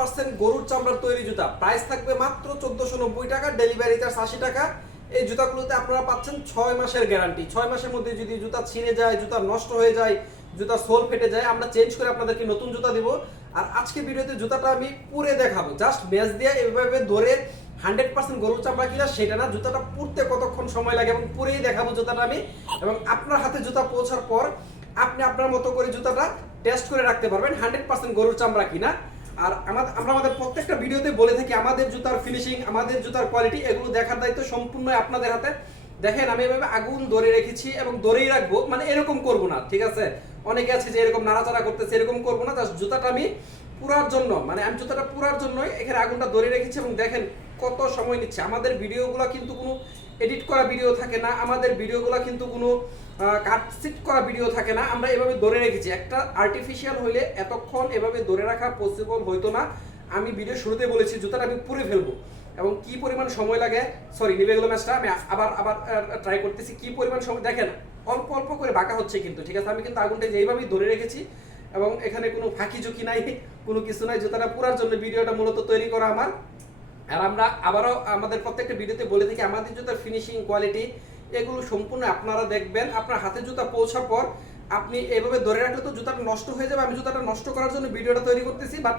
100% গরুর চামড়ার তৈরি জুতা, প্রাইস থাকবে মাত্র 1490 টাকা, ডেলিভারি চার্জ 80 টাকা। এই জুতাগুলোতে আপনারা পাচ্ছেন 6 মাসের গ্যারান্টি। 6 মাসের মধ্যে যদি জুতা ছিঁড়ে যায়, জুতা নষ্ট হয়ে যায়, জুতা সোল ফেটে যায়, আমরা চেঞ্জ করে আপনাদেরকে নতুন জুতা দিব। আর আজকে ভিডিওতে জুতাটা আমি পুরে দেখাবো, জাস্ট ম্যাচ দিয়ে এভাবে ধরে 100% গরুর চামড়া কিনা সেটা না, জুতাটা পুরতে কতক্ষণ সময় লাগে এবং পুরেই দেখাবো জুতাটা আমি। এবং আপনার হাতে জুতা পৌঁছার পর আপনি আপনার মতো করে জুতাটা টেস্ট করে রাখতে পারবেন 100% গরুর চামড়া কিনা। আর আমরা আমাদের প্রত্যেকটা ভিডিওতে বলে থাকি আমাদের জুতার ফিনিশিং, আমাদের জুতার কোয়ালিটি, এগুলো দেখার দায়িত্ব সম্পূর্ণ আপনাদের হাতে। দেখেন আমি এভাবে আগুন ধরে রেখেছি এবং ধরেই রাখবো, মানে এরকম করব না, ঠিক আছে? অনেকে আছে যে এরকম নাড়াচাড়া করতেছে, এরকম করবো না। জাস্ট জুতাটা আমি পুরার জন্য, মানে আমি জুতাটা পুরার জন্যই এখানে আগুনটা ধরে রেখেছি। এবং দেখেন কত সময় নিচ্ছে। আমাদের ভিডিওগুলো কিন্তু কোনো এডিট করা ভিডিও থাকে না, আমাদের ভিডিওগুলো কিন্তু কোনো কাটসিট করা ভিডিও থাকে না। আমরা এভাবে ধরে রেখেছি। একটা আর্টিফিশিয়াল হইলে এতক্ষণ এভাবে ধরে রাখা পসিবল হইতো না। আমি ভিডিও শুরুতে বলেছি জুতাটা আমি পুরে ফেলবো এবং কি পরিমাণ সময় লাগে, সরি নিভে গেল ম্যাচটা, আমি আবার ট্রাই করতেছি। কি পরিমাণ সময় দেখেন, অল্প অল্প করে বাঁকা হচ্ছে কিন্তু, ঠিক আছে? আমি কিন্তু আগুনটা যেইভাবেই ধরে রেখেছি এবং এখানে কোনো ফাঁকি ঝুঁকি নাই, কোনো কিছু নাই। জুতাটা পুরার জন্য ভিডিওটা মূলত তৈরি করা আমার। আর আমরা আবারও আমাদের প্রত্যেকটা ভিডিওতে বলে থাকি আমাদের জুতার ফিনিশিং, কোয়ালিটি এগুলো সম্পূর্ণ আপনারা দেখবেন। আপনার হাতে জুতা পৌঁছার পর আপনি এইভাবে ধরে রাখলে তো জুতাটা নষ্ট হয়ে যাবে। আমি জুতাটা নষ্ট করার জন্য ভিডিওটা তৈরি করতেছি, বাট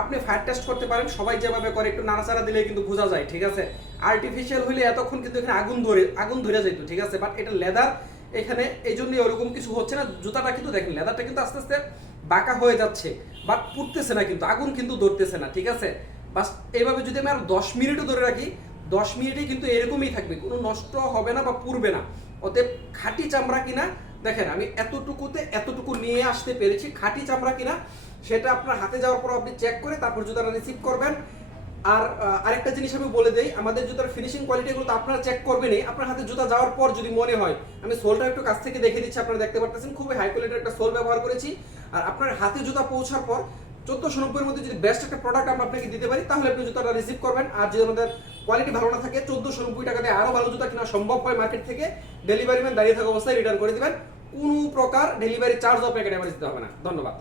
আপনি ফায়ার টেস্ট করতে পারেন। সবাই যেভাবে করে একটু নাড়াচাড়া দিলে কিন্তু বোঝা যায়, ঠিক আছে? আর্টিফিশিয়াল হইলে এতক্ষণ কিন্তু এখানে আগুন ধরে যেত, ঠিক আছে? বাট এটা লেদার, এখানে এই জন্যই ওরকম কিছু হচ্ছে না। জুতাটা কিন্তু দেখেন লেদারটা কিন্তু আস্তে আস্তে বাঁকা হয়ে যাচ্ছে, বাট পুড়তেছে না কিন্তু, আগুন কিন্তু ধরতেছে না, ঠিক আছে? বাস এইভাবে যদি আমি আরো 10 মিনিটও ধরে রাখি, 10 মিনিটেই কিন্তু এরকমই থাকবে, কোনো নষ্ট হবে না বা পুড়বে না। অতএব খাঁটি চামড়া কিনা দেখেন আমি এতটুকুতে এতটুকু নিয়ে আসতে পেরেছি। খাঁটি চামড়া কিনা সেটা আপনার হাতে যাওয়ার পর আপনি চেক করে তারপর জুতাটা রিসিভ করবেন। আর আরেকটা জিনিস আমি বলে দেই, আমাদের জুতার ফিনিশিং কোয়ালিটিগুলো তো আপনারা চেক করবেনই। আপনার হাতে জুতা যাওয়ার পর যদি মনে হয়, আমি সোলটা একটু কাছ থেকে দেখে দিচ্ছি, আপনারা দেখতে পাচ্ছেন খুবই হাই কোয়ালিটির একটা সোল ব্যবহার করেছি। আর আপনার হাতে জুতা পৌঁছার পর 1490 এর মধ্যে যদি বেস্ট একটা প্রোডাক্ট আমরা আপনাকে দিতে পারি তাহলে আপনি জুতাটা রিসিভ করবেন। আর যদি আমাদের কোয়ালিটি ভালো না থাকে 1490 টাকা দিয়ে আরো ভালো জুতা কিনা সম্ভব হয় মার্কেট থেকে, ডেলিভারি ম্যান দাঁড়িয়ে থাকা অবস্থায় রিটার্ন করে দিবেন। কোনো প্রকার ডেলিভারি চার্জও আপনাকে দিতে হবে না। ধন্যবাদ।